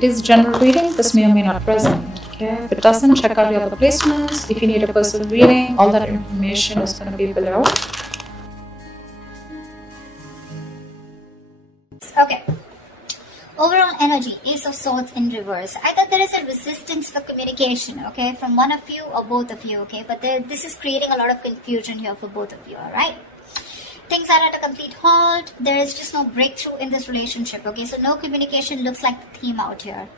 It is general reading. This may or may not resonate. Okay. If it doesn't, check out your other placements. If you need a personal reading, all that information is going to be below. Okay. Overall energy, Ace of Swords in reverse. I thought there is a resistance for communication, okay, from one of you or both of you, okay, but this is creating a lot of confusion here for both of you, alright? Things are at a complete halt. There is just no breakthrough in this relationship, okay, so no communication looks like the theme out here.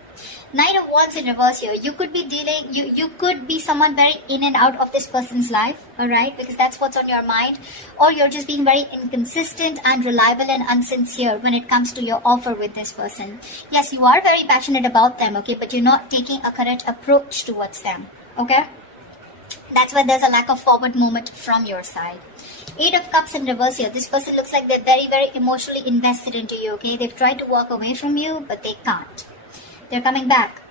Knight of Wands in reverse here. You could be dealing, you could be someone very in and out of this person's life, alright, because that's what's on your mind, or you're just being very inconsistent and reliable and unsincere when it comes to your offer with this person. Yes, you are very passionate about them, okay, but you're not taking a correct approach towards them, okay. That's why there's a lack of forward movement from your side. Eight of Cups in reverse here. This person looks like they're very, very emotionally invested into you, okay. They've tried to walk away from you, but they can't. They're coming back.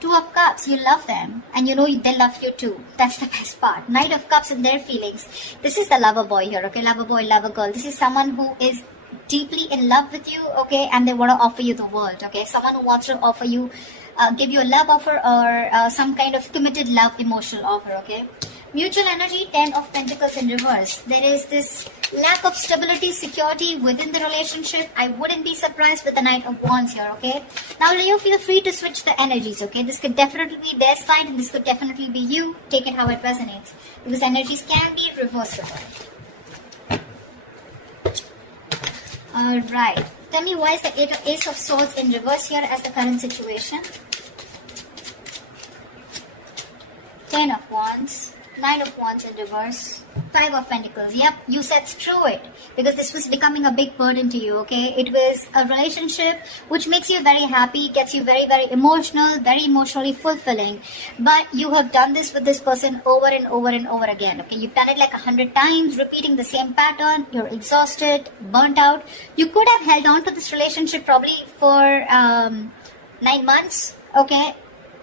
Two of Cups, you love them and you know they love you too. That's the best part. Knight of Cups and their feelings. This is the lover boy here, okay? Lover boy, lover girl. This is someone who is deeply in love with you, okay? And they want to offer you the world, okay? Someone who wants to offer you, give you a love offer or some kind of committed love emotional offer, okay? Mutual energy, 10 of Pentacles in reverse. There is this lack of stability, security within the relationship. I wouldn't be surprised with the Knight of Wands here, okay? Now, Leo, feel free to switch the energies, okay? This could definitely be their side and this could definitely be you. Take it how it resonates. Because energies can be reversible. Alright. Tell me why is the Ace of Swords in reverse here as the current situation? 10 of Wands. 9 of Wands in reverse. 5 of Pentacles. Yep, you said screw it. Because this was becoming a big burden to you, okay? It was a relationship which makes you very happy, gets you very, very emotional, very emotionally fulfilling. But you have done this with this person over and over and over again, okay? You've done it like 100 times, repeating the same pattern. You're exhausted, burnt out. You could have held on to this relationship probably for 9 months, okay?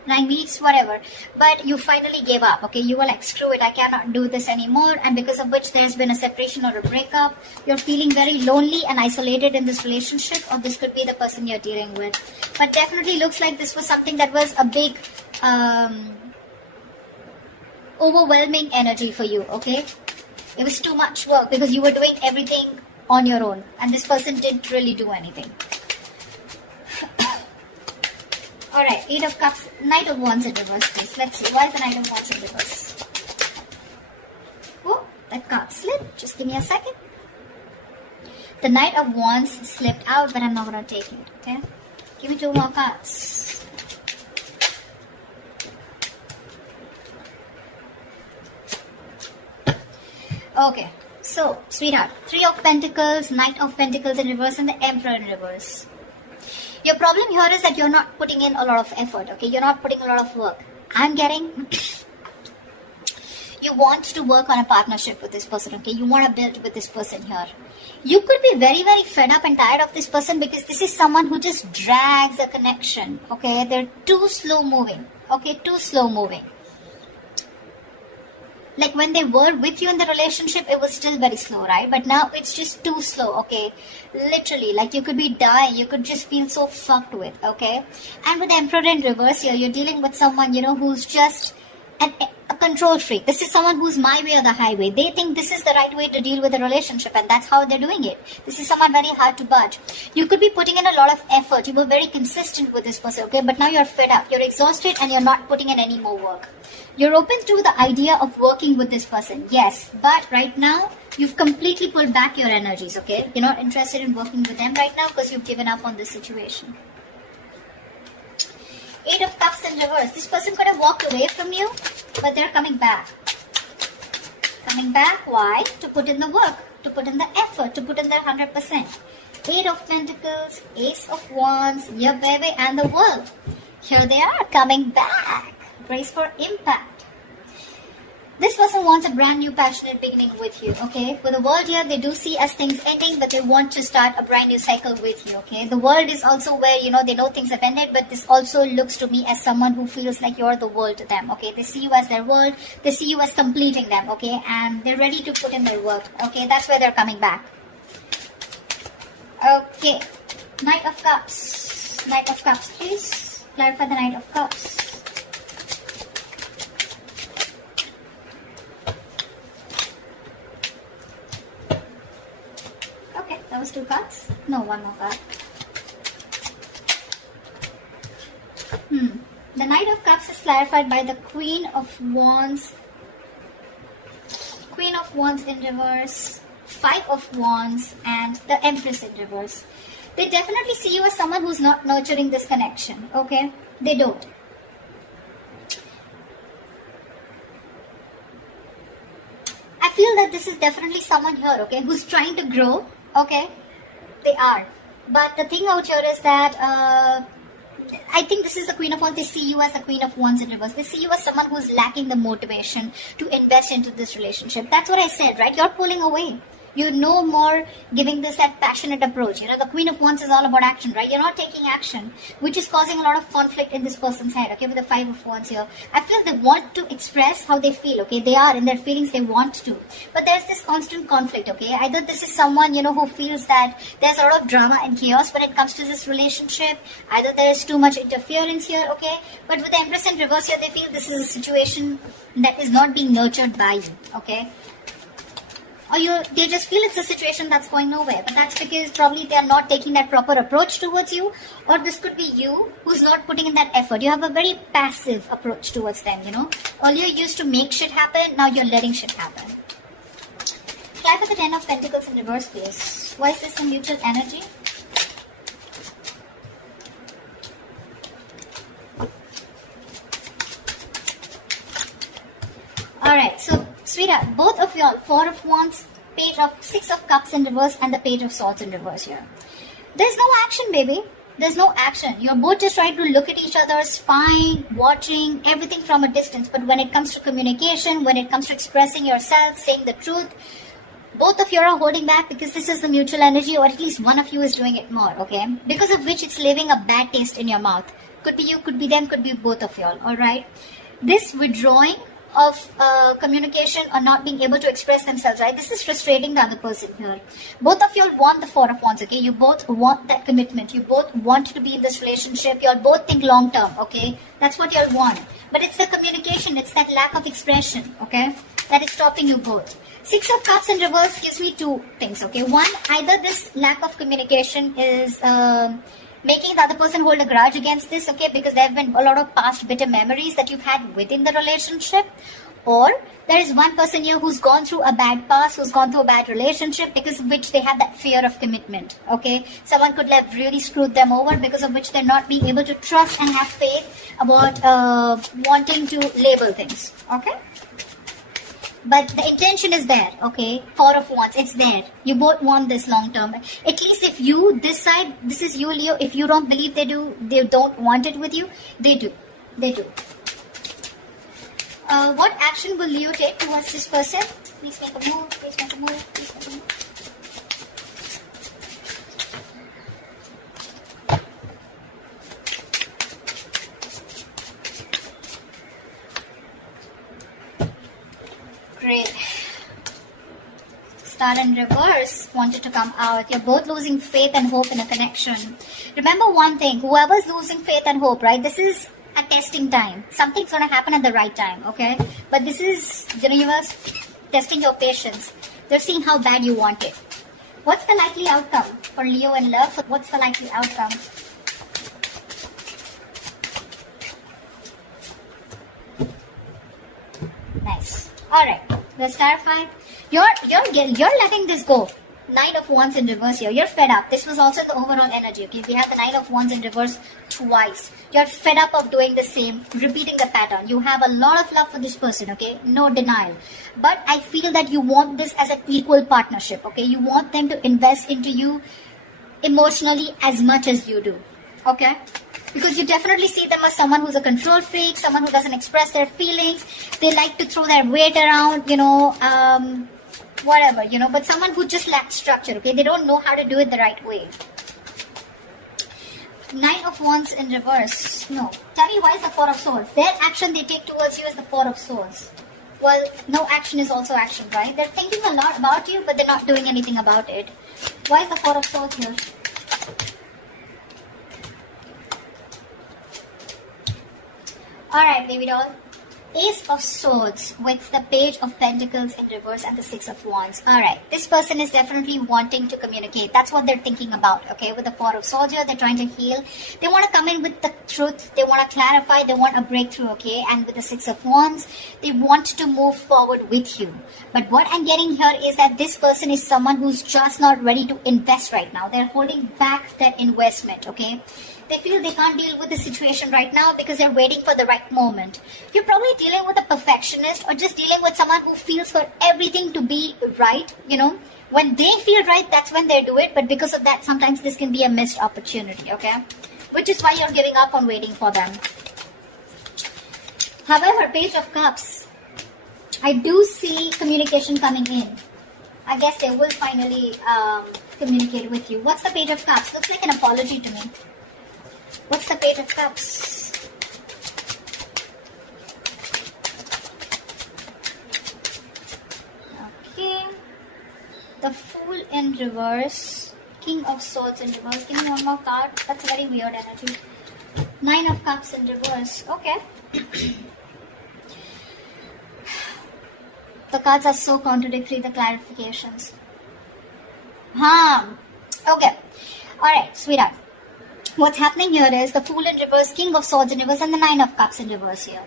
9 weeks, whatever, but you finally gave up, okay? You were like, screw it, I cannot do this anymore, and because of which there's been a separation or a breakup. You're feeling very lonely and isolated in this relationship, or this could be the person you're dealing with. But definitely looks like this was something that was a big overwhelming energy for you, okay? It was too much work because you were doing everything on your own and this person didn't really do anything. Alright, 8 of Cups, Knight of Wands in reverse, please. Let's see, why is the Knight of Wands in reverse? Oh, that card slipped. Just give me a second. The Knight of Wands slipped out, but I'm not going to take it, okay? Give me 2 more cards. Okay, so, sweetheart, 3 of Pentacles, Knight of Pentacles in reverse, and the Emperor in reverse. Your problem here is that you're not putting in a lot of effort, okay? You're not putting a lot of work. I'm getting... you want to work on a partnership with this person, okay? You want to build with this person here. You could be very, very fed up and tired of this person because this is someone who just drags a connection, okay? They're too slow moving, okay? Too slow moving. Like when they were with you in the relationship, it was still very slow, right? But now it's just too slow, okay? Literally, like you could be dying. You could just feel so fucked with, okay? And with the Emperor in reverse here, you're dealing with someone, you know, who's just a control freak. This is someone who's my way or the highway. They think this is the right way to deal with a relationship and that's how they're doing it. This is someone very hard to budge. You could be putting in a lot of effort. You were very consistent with this person, okay? But now you're fed up. You're exhausted and you're not putting in any more work. You're open to the idea of working with this person, yes. But right now, you've completely pulled back your energies, okay? You're not interested in working with them right now because you've given up on this situation. 8 of Cups in reverse. This person could have walked away from you, but they're coming back. Coming back, why? To put in the work, to put in the effort, to put in their 100%. 8 of Pentacles, Ace of Wands, your baby, and the World. Here they are, coming back. Brace for impact. This person wants a brand new passionate beginning with you, okay? With the World here, they do see as things ending, but they want to start a brand new cycle with you, okay? The World is also where, you know, they know things have ended, but this also looks to me as someone who feels like you're the world to them, okay? They see you as their world, they see you as completing them, okay? And they're ready to put in their work, okay? That's where they're coming back. Okay, Knight of Cups. Knight of Cups, please. Clarify the Knight of Cups. Okay, that was 2 cards. No, 1 more card. The Knight of Cups is clarified by the Queen of Wands. Queen of Wands in reverse, 5 of Wands, and the Empress in reverse. They definitely see you as someone who's not nurturing this connection, okay? They don't. I feel that this is definitely someone here, okay, who's trying to grow, okay? They are. But the thing out here is that I think this is the Queen of Wands. They see you as the Queen of Wands in reverse. They see you as someone who's lacking the motivation to invest into this relationship. That's what I said, right? You're pulling away. You're no more giving this that passionate approach. You know, the Queen of Wands is all about action, right? You're not taking action, which is causing a lot of conflict in this person's head, okay, with the 5 of Wands here. I feel they want to express how they feel, okay? They are in their feelings, they want to. But there's this constant conflict, okay? Either this is someone, you know, who feels that there's a lot of drama and chaos when it comes to this relationship. Either there is too much interference here, okay? But with the Empress in reverse here, they feel this is a situation that is not being nurtured by you, okay? Or they just feel it's a situation that's going nowhere. But that's because probably they are not taking that proper approach towards you. Or this could be you who's not putting in that effort. You have a very passive approach towards them, you know. Earlier you used to make shit happen, now you're letting shit happen. Clarify the 10 of Pentacles in reverse, please. Why is this a mutual energy? Alright, so sweetheart, both of y'all, 4 of Wands, Page of 6 of Cups in reverse, and the Page of Swords in reverse here. There's no action, baby. There's no action. You're both just trying to look at each other, spying, watching, everything from a distance. But when it comes to communication, when it comes to expressing yourself, saying the truth, both of you are holding back because this is the mutual energy, or at least one of you is doing it more, okay? Because of which it's leaving a bad taste in your mouth. Could be you, could be them, could be both of y'all, alright? This withdrawing of communication or not being able to express themselves, right? This is frustrating the other person here. Both of y'all want the 4 of Wands, okay? You both want that commitment. You both want to be in this relationship. Y'all both think long term, okay? That's what y'all want. But it's the communication, it's that lack of expression, okay? That is stopping you both. 6 of Cups in reverse gives me 2 things, okay? One, either this lack of communication is making the other person hold a grudge against this, okay, because there have been a lot of past bitter memories that you've had within the relationship, or there is one person here who's gone through a bad past, who's gone through a bad relationship, because of which they have that fear of commitment, okay? Someone could have really screwed them over, because of which they're not being able to trust and have faith about wanting to label things, okay? But the intention is there, okay? 4 of Wands, it's there. You both want this long term. At least if you, this side, this is you, Leo. If you don't believe they don't want it with you, they do. They do. What action will Leo take towards this person? Please make a move, please make a move, please make a move. Great. Star in reverse wanted to come out. You're both losing faith and hope in a connection. Remember one thing, whoever's losing faith and hope, right? This is a testing time. Something's going to happen at the right time, okay? But this is the universe testing your patience. They're seeing how bad you want it. What's the likely outcome for Leo in love? What's the likely outcome? Nice. Alright, let's clarify. You're letting this go. 9 of Wands in reverse here. You're fed up. This was also the overall energy, okay? We have the 9 of Wands in reverse twice. You're fed up of doing the same, repeating the pattern. You have a lot of love for this person, okay? No denial. But I feel that you want this as an equal partnership, okay? You want them to invest into you emotionally as much as you do, okay? Because you definitely see them as someone who's a control freak, someone who doesn't express their feelings. They like to throw their weight around, you know, whatever, you know, but someone who just lacks structure, okay? They don't know how to do it the right way. 9 of Wands in reverse. No. Tell me, why is the 4 of Swords? Their action they take towards you is the 4 of Swords. Well, no action is also action, right? They're thinking a lot about you, but they're not doing anything about it. Why is the 4 of Swords here? Alright, baby doll. Ace of Swords with the Page of Pentacles in reverse and the Six of Wands. Alright, this person is definitely wanting to communicate. That's what they're thinking about, okay? With the Four of Swords here, they're trying to heal. They want to come in with the truth. They want to clarify. They want a breakthrough, okay? And with the Six of Wands, they want to move forward with you. But what I'm getting here is that this person is someone who's just not ready to invest right now. They're holding back that investment, okay? They feel they can't deal with the situation right now because they're waiting for the right moment. You're probably dealing with a perfectionist or just dealing with someone who feels for everything to be right, you know. When they feel right, that's when they do it. But because of that, sometimes this can be a missed opportunity, okay? Which is why you're giving up on waiting for them. However, Page of Cups, I do see communication coming in. I guess they will finally communicate with you. What's the Page of Cups? Looks like an apology to me. What's the Page of Cups? Okay. The Fool in reverse. King of Swords in reverse. Give me one more card. That's a very weird energy. Nine of Cups in reverse. Okay. The cards are so contradictory, the clarifications. Okay. Alright, sweetheart. What's happening here is the Fool in reverse, King of Swords in reverse, and the Nine of Cups in reverse here.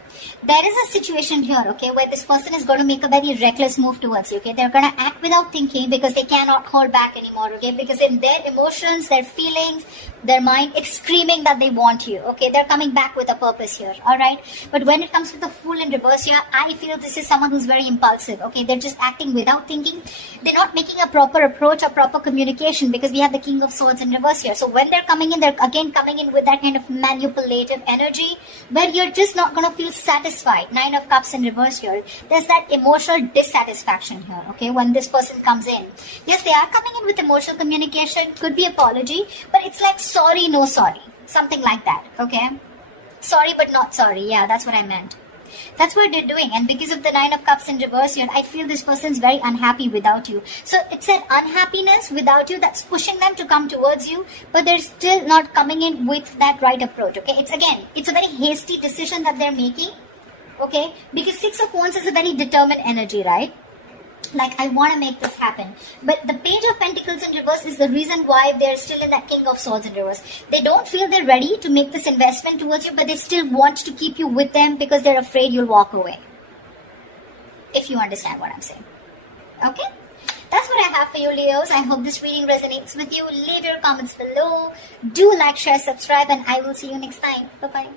There is a situation here, okay, where this person is going to make a very reckless move towards you, okay? They're going to act without thinking because they cannot hold back anymore, okay? Because in their emotions, their feelings, their mind, it's screaming that they want you, okay? They're coming back with a purpose here, alright? But when it comes to the Fool in reverse here, I feel this is someone who's very impulsive, okay? They're just acting without thinking. They're not making a proper approach or proper communication because we have the King of Swords in reverse here. So when they're coming in, they're again coming in with that kind of manipulative energy where you're just not going to feel satisfied. Nine of Cups in reverse here. There's that emotional dissatisfaction here, okay, when this person comes in. Yes, they are coming in with emotional communication, could be apology, but it's like sorry, no sorry. Something like that, okay? Sorry but not sorry. Yeah, that's what I meant. That's what they're doing, and because of the Nine of Cups in reverse here, I feel this person's very unhappy without you. So it's an unhappiness without you that's pushing them to come towards you, but they're still not coming in with that right approach, okay? It's a very hasty decision that they're making, okay? Because Six of Wands is a very determined energy, right? Like, I want to make this happen. But the Page of Pentacles in reverse is the reason why they're still in that King of Swords in reverse. They don't feel they're ready to make this investment towards you, but they still want to keep you with them because they're afraid you'll walk away. If you understand what I'm saying. Okay? That's what I have for you, Leos. I hope this reading resonates with you. Leave your comments below. Do like, share, subscribe, and I will see you next time. Bye-bye.